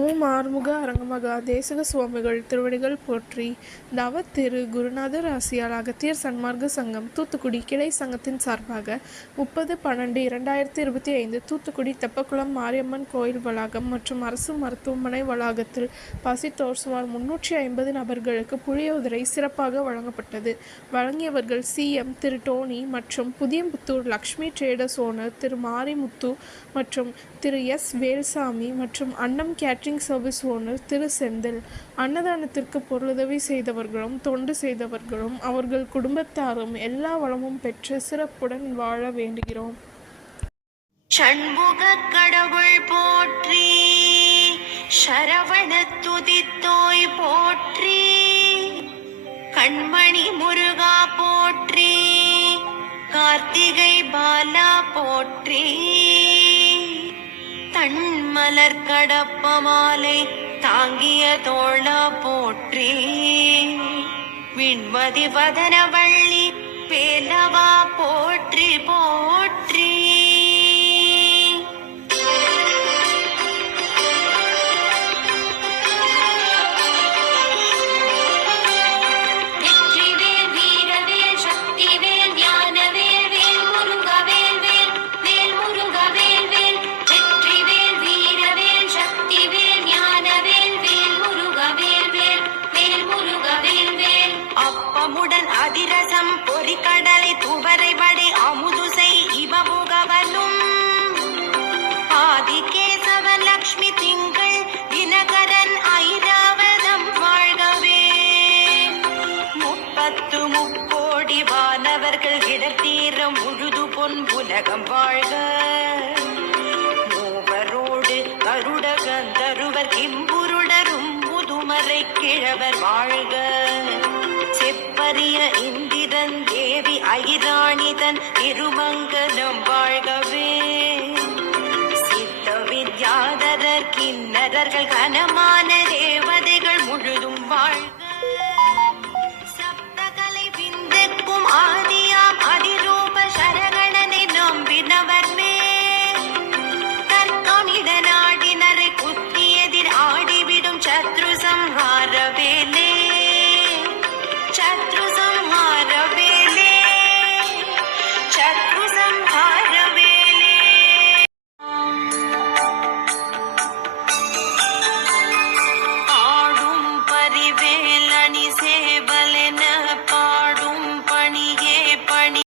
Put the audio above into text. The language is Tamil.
ஓம் ஆறுமுக அரங்கமகா தேசக சுவாமிகள் திருவடிகள் போற்றி நவ திரு குருநாதர் ஆசியால் அகத்தியர் சன்மார்க்க சங்கம் தூத்துக்குடி கிளை சங்கத்தின் சார்பாக முப்பது பன்னெண்டு இரண்டாயிரத்தி இருபத்தி ஐந்து தூத்துக்குடி தெப்பக்குளம் மாரியம்மன் கோயில் வளாகம் மற்றும் அரசு மருத்துவமனை வளாகத்தில் பசித்தோர் சுமார் முன்னூற்றி ஐம்பது நபர்களுக்கு புளியோதரை சிறப்பாக வழங்கப்பட்டது. வழங்கியவர்கள் சிஎம் திரு. டோனி மற்றும் புதியம்புத்தூர் லக்ஷ்மி ட்ரேடர்ஸ் ஓனர் திரு. மாரிமுத்து மற்றும் திரு. எஸ். வேல்சாமி மற்றும் Annam gate catering service owner Thiru Senthil அன்னதானத்திற்கு பொருளுதவி செய்தவர்களும் தொண்டு செய்தவர்களும் அவர்கள் குடும்பத்தாரும் எல்லா வளமும் பெற்று சிறப்புடன் வாழ வேண்டுகிறோம். சண்முக கடவுள் போற்றி சரவண துதித்தோய் போற்றி கண்மணி முருகா போற்றி கார்த்திகை பாலா போற்றி. தன்மலர் கடப்ப மாலை தாங்கிய தோழா போற்றி. விண்மதி வதன வள்ளி பேலவா போற்றி போற்றி. அப்பமுடன் அதிரசம் பொறிக்கடலை துவரை வடை அமுதுசை இவமுகவலும். ஆதிகேசவ லக்ஷ்மி திங்கள் தினகரன் ஐராவதம் வாழ்கவே. முப்பத்து முக்கோடி வானவர்கள் இடத்தீரம் முழுது பொன் உலகம் வாழ்க. மூவரோடு கருட கந்தருவர் கிம்புருடரும் முதுமறை கிழவர் வாழ்க. அரிய இந்திரன் தேவி ஐராணிதன் திருமங்கலம் வாழ்கவே. சித்த வித்யாதரர் கிண்ணறர்கள் கனமா